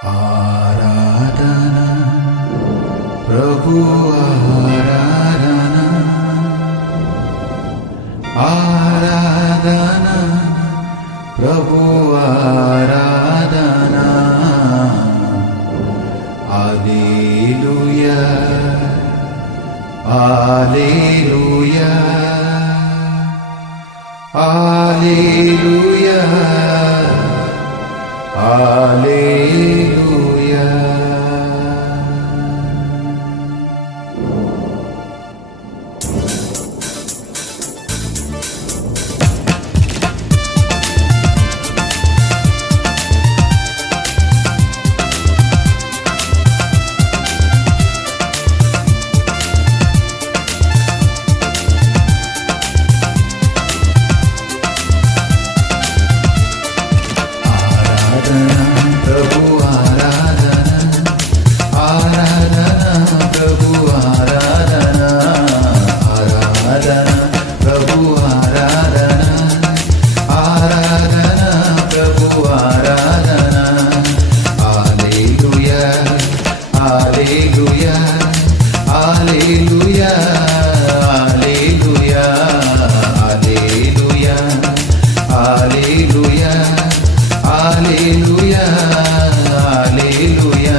आराधना प्रभु आराधना आराधना प्रभु आराधना हालेलुया हालेलुया हालेलुया हालेलुया। प्रभु आराधना आराधना प्रभु आराधना आराधना प्रभु आराधना आराधना प्रभु आराधना हालेलुया हालेलुया हालेलुया हालेलुया हालेलुया हालेलुया हालेलुया हालेलुया।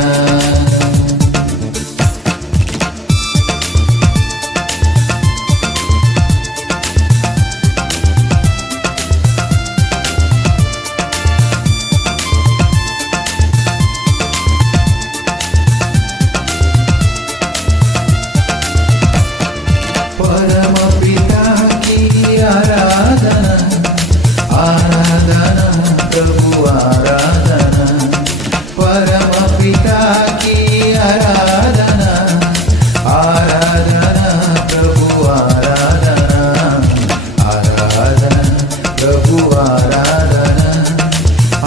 परम पिता की आराधना आराधना प्रभु आराधना परम पिता की आराधना आराधना प्रभु आराधना आराधना प्रभु आराधना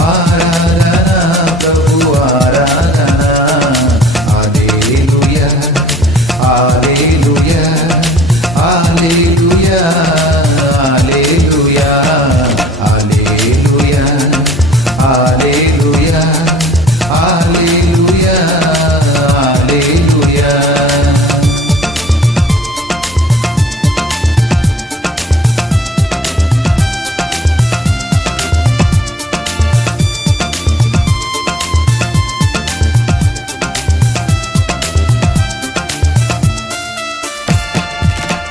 आराधना प्रभु आराधना हालेलुया हालेलुया हालेलुया हालेलुया हालेलुया हालेलुया हालेलुया हालेलुया।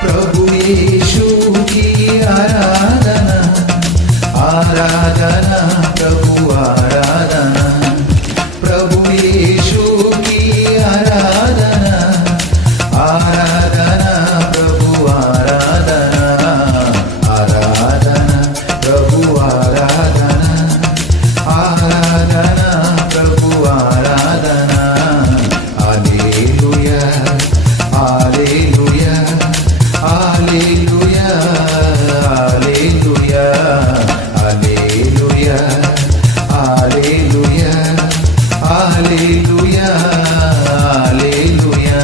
प्रभु यीशु की आराधना आराधना प्रभु आराधना प्रभु यीशु की आराधना आराधना प्रभु आराधना आराधना प्रभु आराधना आराधना प्रभु आराधना हालेलुया हालेलुया हालेलुया हालेलुया हालेलुया हालेलुया हालेलुया हालेलुया।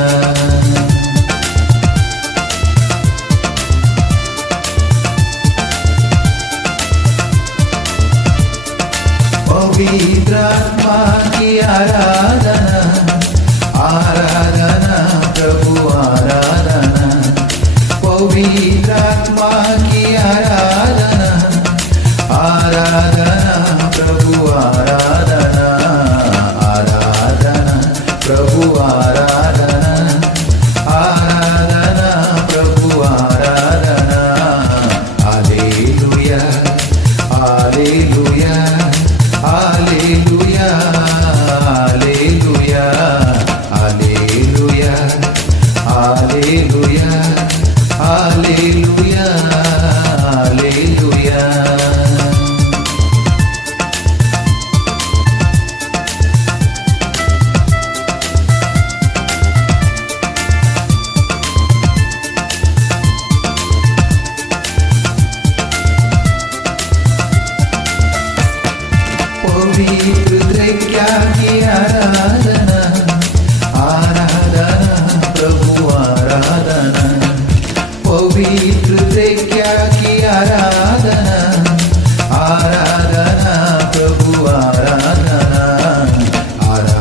पवित्र आत्मा की आराधना आराधना प्रभु आराधना पवित्र आत्मा की आराधना आराधना प्रभु आराधना आराधना प्रभु आराधना आराधना प्रभु आराधना हालेलुया हालेलुया हालेलुया हालेलुया हालेलुया हालेलुया हालेलुया हालेलुया। पवित्र त्रैक्या की आराधना आराधना प्रभु आराधना पवित्र त्रैक्या की आराधना आराधना प्रभु आराधना आराधना